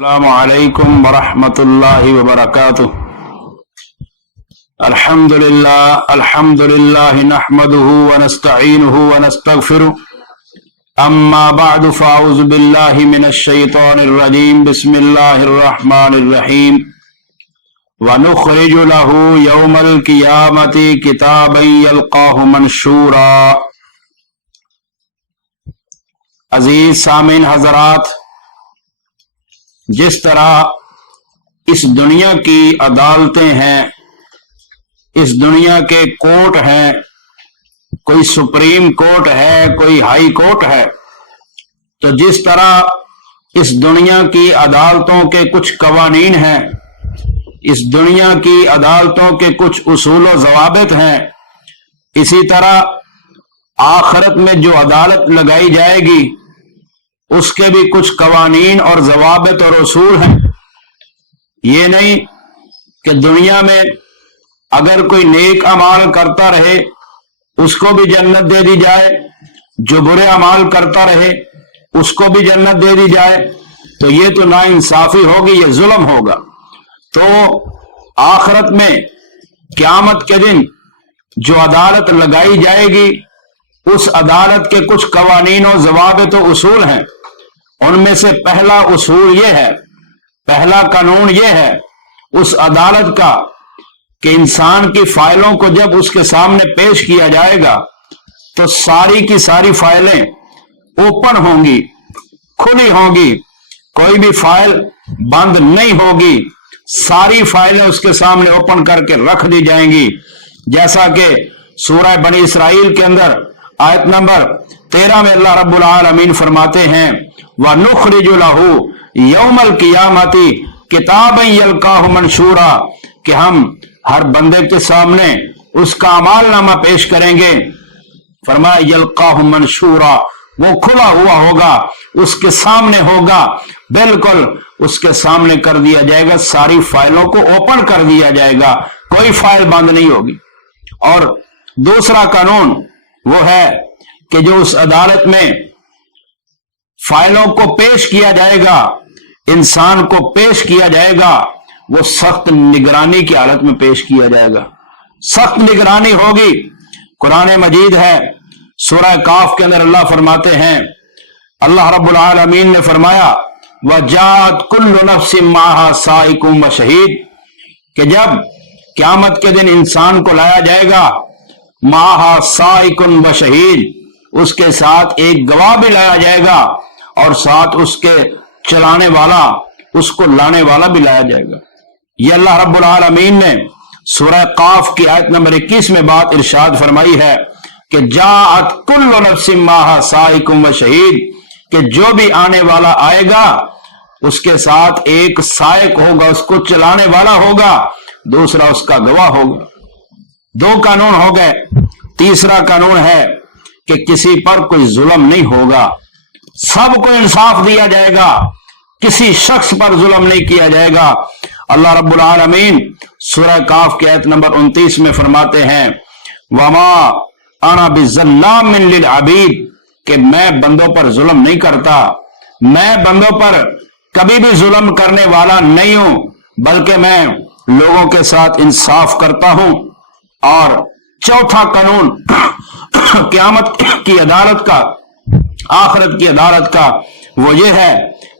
السلام علیکم ورحمۃ اللہ وبرکاتہ۔ الحمد للہ نحمده ونستعینه ونستغفره اما بعد فاعوذ باللہ من الشیطان الرجیم بسم اللہ الرحمن الرحیم ونخرج له یوم القیامة کتابا یلقاہ منشورا۔ عزیز سامعین حضرات، جس طرح اس دنیا کی عدالتیں ہیں، اس دنیا کے کورٹ ہیں، کوئی سپریم کورٹ ہے، کوئی ہائی کورٹ ہے، تو جس طرح اس دنیا کی عدالتوں کے کچھ قوانین ہیں، اس دنیا کی عدالتوں کے کچھ اصول و ضوابط ہیں، اسی طرح آخرت میں جو عدالت لگائی جائے گی اس کے بھی کچھ قوانین اور ضوابط اور اصول ہیں۔ یہ نہیں کہ دنیا میں اگر کوئی نیک اعمال کرتا رہے اس کو بھی جنت دے دی جائے، جو برے اعمال کرتا رہے اس کو بھی جنت دے دی جائے، تو یہ تو ناانصافی ہوگی، یہ ظلم ہوگا۔ تو آخرت میں قیامت کے دن جو عدالت لگائی جائے گی اس عدالت کے کچھ قوانین و ضوابط و اصول ہیں۔ ان میں سے پہلا اصول یہ ہے، پہلا قانون یہ ہے اس عدالت کا کہ انسان کی فائلوں کو جب اس کے سامنے پیش کیا جائے گا تو ساری کی ساری فائلیں اوپن ہوں گی، کھلی ہوں گی، کوئی بھی فائل بند نہیں ہوگی، ساری فائلیں اس کے سامنے اوپن کر کے رکھ دی جائیں گی، جیسا کہ سورہ بنی اسرائیل کے اندر آیت نمبر 13 میں اللہ رب العالمین فرماتے ہیں وَنُخْرِجُ لَهُ يَوْمَ الْقِيَامَةِ كِتَابًا يَلْقَاهُ مَنشُورًا، کہ ہم ہر بندے کے سامنے اس کا اعمال نامہ پیش کریں گے۔ فرمایا یلقاہ منشورا، وہ کھلا ہوا ہوگا، اس کے سامنے ہوگا، بالکل اس کے سامنے کر دیا جائے گا، ساری فائلوں کو اوپن کر دیا جائے گا، کوئی فائل بند نہیں ہوگی۔ اور دوسرا قانون وہ ہے کہ جو اس عدالت میں فائلوں کو پیش کیا جائے گا، انسان کو پیش کیا جائے گا، وہ سخت نگرانی کی حالت میں پیش کیا جائے گا، سخت نگرانی ہوگی۔ قرآن مجید ہے سورہ کاف کے اندر اللہ فرماتے ہیں، اللہ رب العالمین نے فرمایا وَجَاءَتْ كُلُّ نَفْسٍ مَعَهَا سَائِقٌ وَشَهِيدٌ، کہ جب قیامت کے دن انسان کو لایا جائے گا مَعَهَا سَائِقٌ وَشَهِيدٌ، اس کے ساتھ ایک گواہ بھی لایا جائے گا اور ساتھ اس کے چلانے والا، اس کو لانے والا بھی لایا جائے گا۔ یہ اللہ رب العالمین نے سورہ قاف کی آیت نمبر 21 میں بات ارشاد فرمائی ہے کہ جاءت کل نفس معها سائق وشہید، کہ جو بھی آنے والا آئے گا اس کے ساتھ ایک سائق ہوگا، اس کو چلانے والا ہوگا، دوسرا اس کا گواہ ہوگا۔ دو قانون ہو گئے۔ تیسرا قانون ہے کہ کسی پر کوئی ظلم نہیں ہوگا، سب کو انصاف دیا جائے گا، کسی شخص پر ظلم نہیں کیا جائے گا۔ اللہ رب العالمین سورہ کاف کی آیت نمبر 29 میں فرماتے ہیں وَمَا أَنَا بِظَلَّامٍ لِلْعَبِيدِ، کہ میں بندوں پر ظلم نہیں کرتا، میں بندوں پر کبھی بھی ظلم کرنے والا نہیں ہوں، بلکہ میں لوگوں کے ساتھ انصاف کرتا ہوں۔ اور چوتھا قانون قیامت کی عدالت کا، آخرت کی عدالت کا، وہ یہ ہے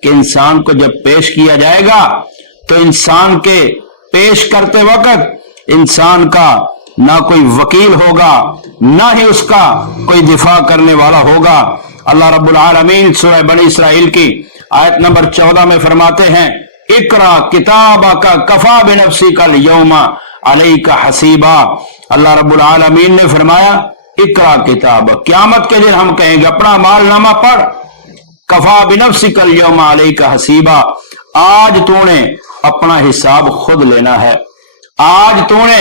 کہ انسان کو جب پیش کیا جائے گا تو انسان کے پیش کرتے وقت انسان کا نہ کوئی وکیل ہوگا، نہ ہی اس کا کوئی دفاع کرنے والا ہوگا۔ اللہ رب العالمین سورہ بنی اسرائیل کی آیت نمبر 14 میں فرماتے ہیں اقرا کتابک کفی بنفسک الیوم علیک حسیبا۔ اللہ رب العالمین نے فرمایا اقرا کتاب، قیامت کے دن ہم کہیں گے اپنا اعمال نامہ پڑھ، کفا بنفسک الیوم علیک حسیبا، آج تو نے اپنا حساب خود لینا ہے، آج تو نے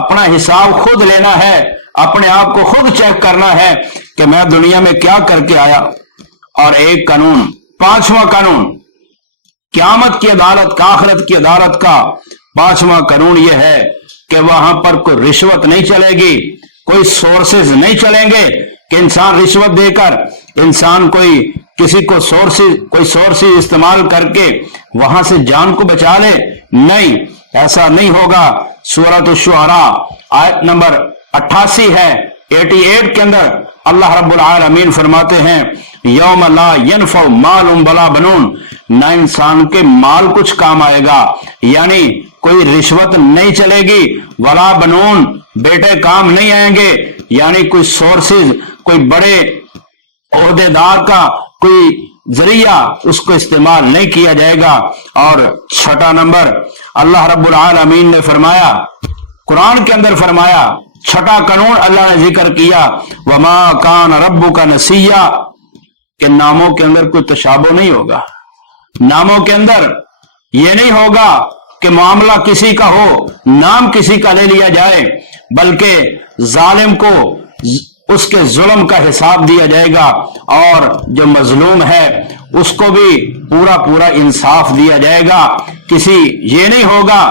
اپنا حساب خود لینا ہے، اپنے آپ کو خود چیک کرنا ہے کہ میں دنیا میں کیا کر کے آیا۔ اور ایک قانون، پانچواں قانون قیامت کی عدالت کا، آخرت کی عدالت کا پانچواں قانون یہ ہے کہ وہاں پر کوئی رشوت نہیں چلے گی، کوئی سورسز نہیں چلیں گے کہ انسان رشوت دے کر انسان کوئی किसी को कोई सोर्सेज इस्तेमाल करके वहां से जान को बचा ले, नहीं, ऐसा नहीं होगा। सूरत शुअरा आयत नंबर 88 है, 88 के अंदर अल्लाह रब्बुल आलमीन फरमाते हैं यौम ला यनफउ मालुम वला बनून, ना इंसान के माल कुछ काम आएगा, यानी कोई रिश्वत नहीं चलेगी, वला बनून, बेटे काम नहीं आएंगे, यानी कोई सोर्सेज, कोई बड़े ओहदेदार का कोई जरिया उसको इस्तेमाल नहीं किया जाएगा। और छठा नंबर अल्लाह रब्बुल आलमीन ने फरमाया, कुरान के अंदर फरमाया, छठा कानून अल्लाह ने जिक्र किया, वमा कान रब्बुका नसिया, के नामों के अंदर कोई तशाबो नहीं होगा। नामों के अंदर यह नहीं होगा कि मामला किसी का हो, नाम किसी का ले लिया जाए, बल्कि जालिम को उसके जुल्म का हिसाब दिया जाएगा और जो मजलूम है उसको भी पूरा पूरा इंसाफ दिया जाएगा। किसी ये नहीं होगा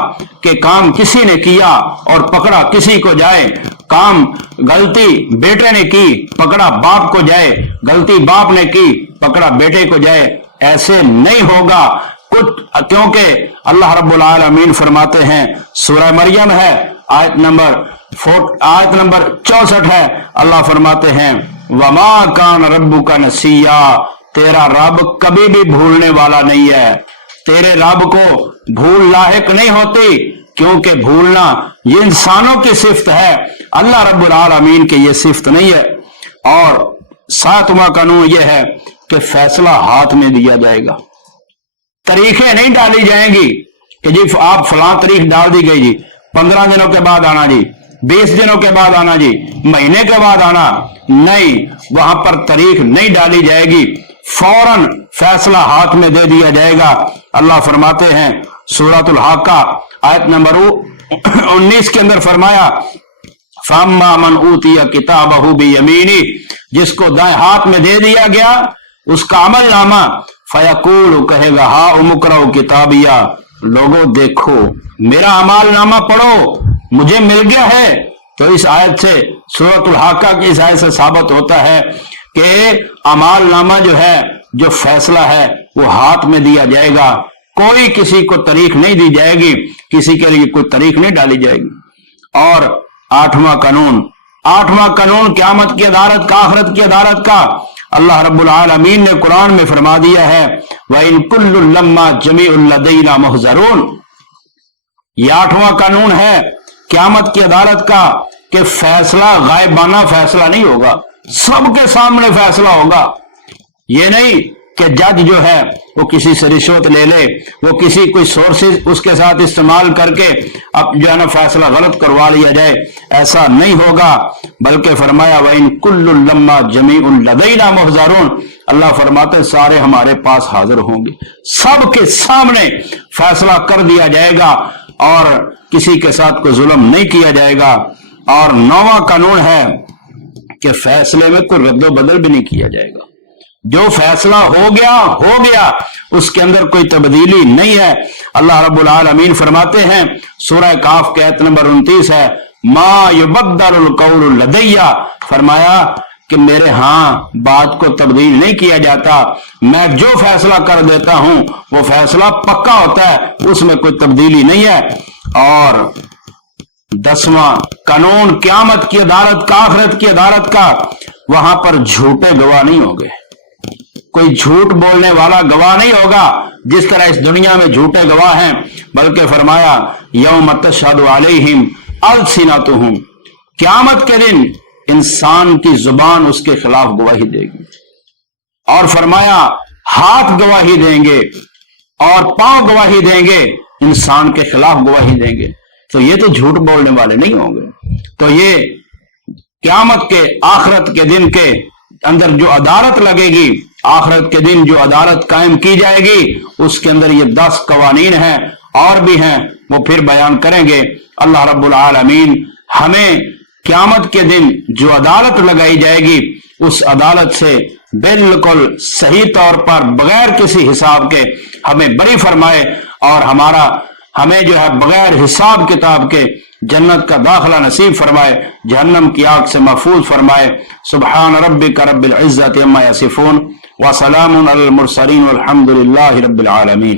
कि काम किसी ने किया और पकड़ा किसी को जाए, काम गलती बेटे ने की पकड़ा बाप को जाए, गलती बाप ने की पकड़ा बेटे को जाए, ऐसे नहीं होगा कुछ, क्योंकि अल्लाह रब्बुल आलमीन फरमाते हैं, सूरह मरियम है आयत नंबर 64 है, अल्लाह फरमाते हैं वमा कान रब्बुका नसिया, तेरा रब कभी भी भूलने वाला नहीं है, तेरे रब को भूल लायक नहीं होती, क्योंकि भूलना ये इंसानों की सिफ्त है, अल्लाह रब्बुल आलमीन की ये सिफ्त नहीं है। और सातवां कानून यह है कि फैसला हाथ में दिया जाएगा, तारीखें नहीं डाली जाएंगी कि जी आप फलां तारीख डाल दी गई जी, 15 दिनों के बाद आना जी, 20 दिनों के बाद आना जी, महीने के बाद आना, नहीं, वहां पर तारीख नहीं डाली जाएगी, फौरन फैसला हाथ में दे दिया जाएगा। अल्लाह फरमाते हैं सूरतुल हाका आयत नंबर 19 के अंदर फरमाया, फम्मा मन ऊतिया किताबहु बियमीनी, जिसको दाएं हाथ में दे दिया गया उसका अमल नामा, फयकूल, कहेगा हा उमुकरो किताबिया, लोगों देखो मेरा अमाल नामा पढ़ो, मुझे मिल गया है। तो इस आयत से, सूरतुल हाका की इस आयत से साबित होता है कि अमाल नामा जो है, जो फैसला है वो हाथ में दिया जाएगा, कोई किसी को तारीख नहीं दी जाएगी, किसी के लिए कोई तारीख नहीं डाली जाएगी। और आठवां कानून क़यामत की अदालत का, आखिरत की अदालत का, अल्लाह रब्बुल आलमीन ने कुरान में फरमा दिया है व इन कुल्लु लम्मा जमीउन लदैना मुहज़रून, ये आठवां कानून है क़यामत की अदालत का कि फैसला गायबाना फैसला नहीं होगा, सबके सामने फैसला होगा। ये नहीं कि जज जो है वो किसी से रिश्वत ले ले, वो किसी कोई सोर्सेज उसके साथ इस्तेमाल करके अब जो है ना फैसला गलत करवा लिया जाए, ऐसा नहीं होगा। बल्कि फरमाया व इन कुल्लु लम्मा जमीउन लदैना मुहज़रून, अल्लाह फरमाते सारे हमारे पास हाजिर होंगे, सबके सामने फैसला कर दिया जाएगा और किसी के साथ कोई जुल्म नहीं किया जाएगा। और नौवां कानून है कि फैसले में कोई रद्दो बदल भी नहीं किया जाएगा, जो फैसला हो गया, उसके अंदर कोई तब्दीली नहीं है। अल्लाह रब्बुल आलमीन फरमाते हैं सूरह काफ के आयत नंबर 29 है, मा युबद्दलुल कौलु लदैया, फरमाया कि मेरे हां बात को तब्दील नहीं किया जाता, मैं जो फैसला कर देता हूं वो फैसला पक्का होता है, उसमें कोई तब्दीली नहीं है। और 10वां कानून क़यामत की अदालत का, आखिरत की अदालत का, वहां पर झूठे गवाह नहीं होंगे, कोई झूठ बोलने वाला गवाह नहीं होगा जिस तरह इस दुनिया में झूठे गवाह हैं। बल्कि फरमाया यौम तशहदु अलैहिम अलसिनतुहुम, क़यामत के दिन इंसान की जुबान उसके खिलाफ गवाही देगी। और फरमाया हाथ गवाही देंगे और पांव गवाही देंगे, इंसान के खिलाफ गवाही देंगे। तो ये तो झूठ बोलने वाले नहीं होंगे। तो ये क़यामत के, आखिरत के दिन के अंदर जो अदालत लगेगी, आखिरत के दिन जो अदालत कायम की जाएगी, उसके अंदर ये 10 कवानीन हैं और भी हैं, वो फिर बयान करेंगे। अल्लाह रब्बुल आलमीन हमें क़यामत के दिन जो अदालत लगाई जाएगी उस अदालत से बिल्कुल सही तौर पर बगैर किसी हिसाब के हमें बरी फरमाए और हमें जो है बगैर हिसाब किताब के जन्नत का दाखिला नसीब फरमाए, जहन्नम की आग से महफूज फरमाए। सुब्हान रब्बिका रब्बिल इज्जति अम्मा यसिफून وسلام علی المرسلین والحمد للہ رب العالمین.